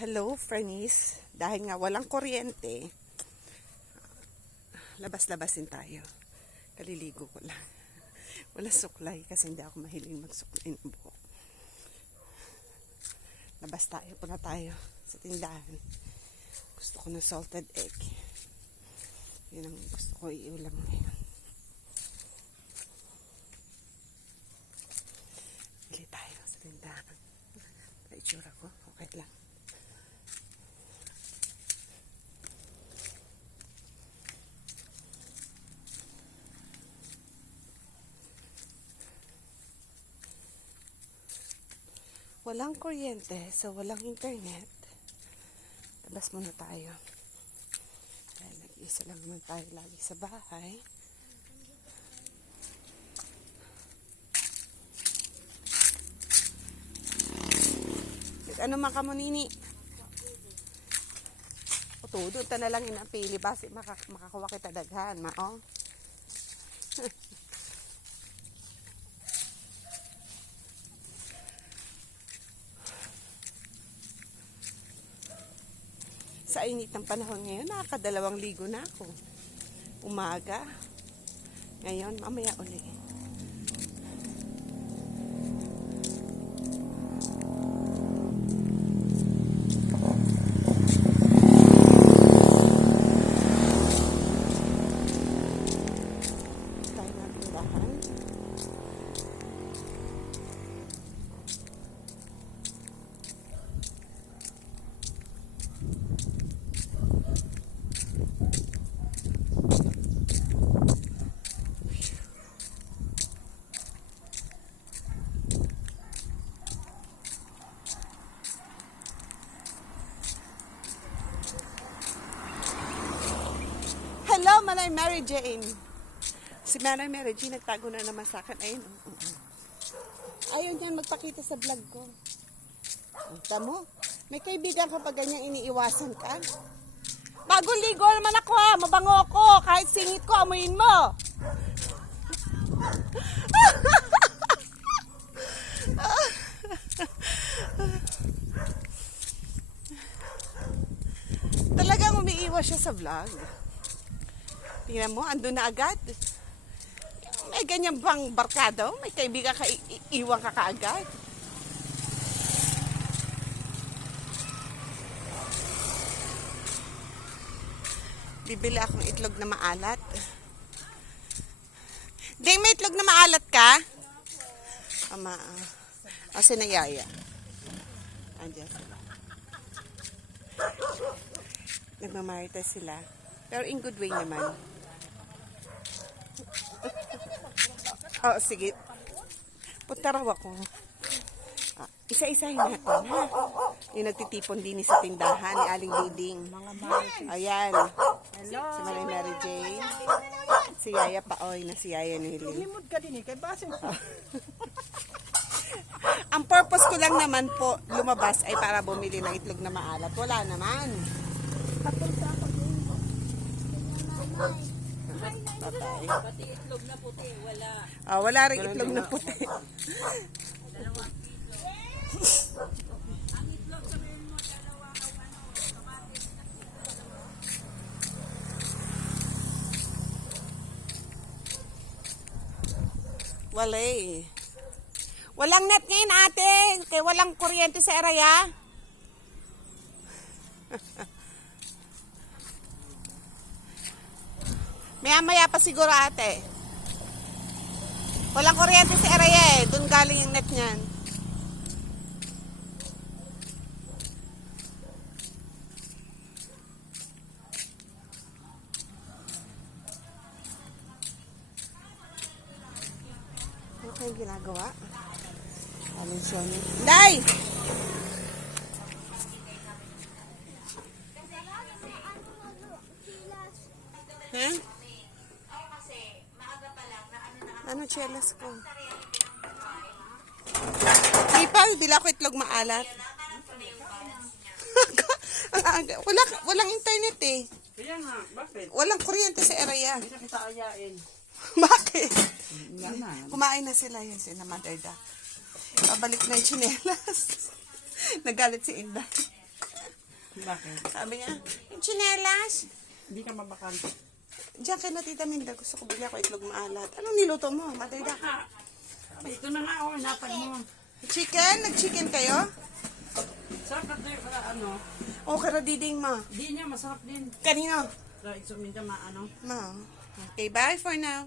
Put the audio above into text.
Hello, friends. Dahil nga walang kuryente, labas-labasin tayo. Kaliligo ko lang. Wala suklay kasi hindi ako mahiling magsuklay ng buhok. Labas tayo, punta tayo sa tindahan. Gusto ko ng salted egg. Yun ang gusto ko iulam ngayon. Bili tayo sa tindahan. Itsura ko, okay lang. Walang kuryente, so walang internet. Labas muna tayo. Dahil nag-isa lang naman tayo lagi sa bahay. Ano man ka mo, nini? O todo, ta na lang inapili. Basi makakuha kita daghan, mao. Sa init ng panahon ngayon, nakakadalawang ligo na ako. Umaga. Ngayon, mamaya uli. Tayo na tindahan. Hello, Manay Mary Jane. Si Manay Mary Jane nagtago na naman sa akin. Ayun. Ayaw niyan magpakita sa vlog ko. Kita mo? May kaibigan ka pa ganyan iniiwasan ka? Bagong ligo naman ako ha. Mabango ako. Kahit singit ko, amuin mo. Talagang umiiwas siya sa vlog. Tingnan mo, andun na agad. May ganyan bang barkado? May kaibigan ka, iwan ka kaagad. Bibili akong itlog na maalat. Ding, may itlog na maalat ka? Ama, kasi nayaya. Andiyan sila. Nagmamarites sila. Pero in good way naman. Oh, sige. Punta raw ako. Isa-isahin natin, ha? Yung nagtitipon din sa tindahan ni Aling Diding. Ayan. Si Manay Mary Jane. Si Yaya Paoy na si Yaya Nili. Limod ka din eh, kay basin ko. Ang purpose ko lang naman po lumabas ay para bumili ng itlog na maalat. Wala naman. Bye-bye. Pati itlog na puti, wala. Wala rin itlog na puti. Ang itlog sabihin mo, dalawa kamatis. Wala eh. Walang net ngayon ate. Kaya walang kuryente sa area. Maya-maya pa siguro ate. Walang kuryente sa area eh. Doon galing yung net niyan. Ano kayong ginagawa? Aling Sony. Day! Ha? Ano chelas ko? Ipal, bila ko itlog maalat. Ang aga. Walang internet eh. Kaya nga, bakit? Walang kuryente sa area. Hindi na kita ayain. Bakit? Wala na. Kumain na sila yun, si Mother Da. Pabalik na yung chinelas. Nagalit si Inday. Bakit? Sabi niya, yung tsinelas. Hindi ka mabakante. Diyan kay na Tita Minda, gusto ko bigyan ko itlog maalat. Anong niluto mo? Matayda. Ha? Ito na nga, oh, napad mo. Chicken? Nag-chicken kayo? Sarap na ito para ano. O karadiding ma. Di niya, masarap din. Kanino? Sa isumin ka maano. Ma. Okay, bye for now.